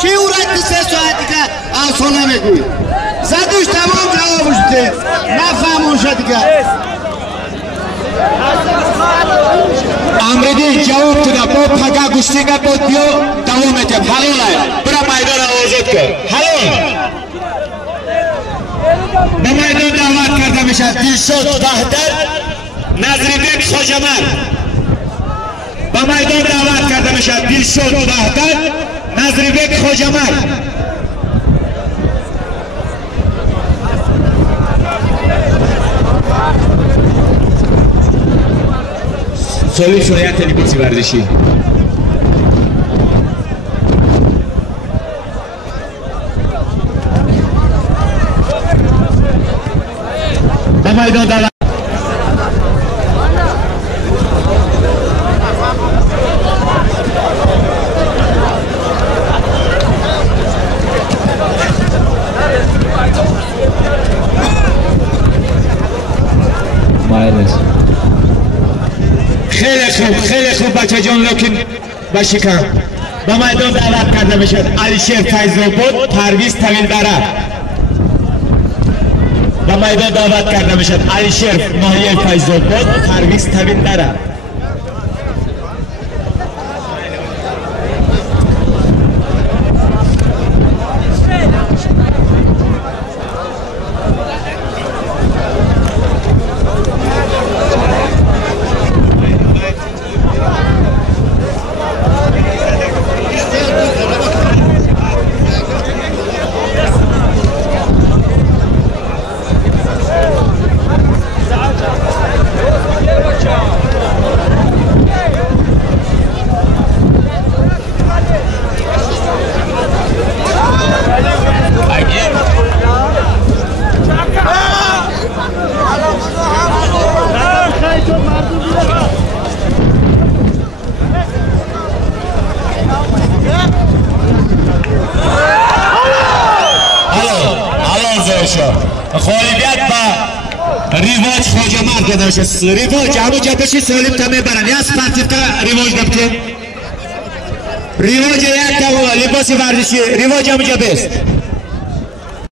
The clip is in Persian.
کی اورد 3 ساعت دیگه افسانه میگوید زدوش تمام جوابش ده نفهمون شد دیگه امریدی جواب تو ده با پگه گشتیگه بود بیو دوامتیم حلال برا میدان آزاد کن حلال به میدان دعوت کرده میشه دلشاد وحدت نظریبک خوجمر به میدان دعوت کرده میشه دلشاد وحدت نظریبک خوجمر سولی شرایط لیبوسی ورزشی به میدان دعوت خیلی خوب بچه جان لکن بشکم به میدان دعوت کرده میشد علیشیر فیض‌آباد پرویز طویلدره به میدان دعوت کرده میشد علیشیر ناحیه فیض‌آباد پرویز طویلدره خالیت با ریواج خوجمر داداش ریواج همو جبشی سالم تمه برن یا سپارتیفکا ریواج دبکن ریواج یک تا لباس ورزشی ریواج همو جبست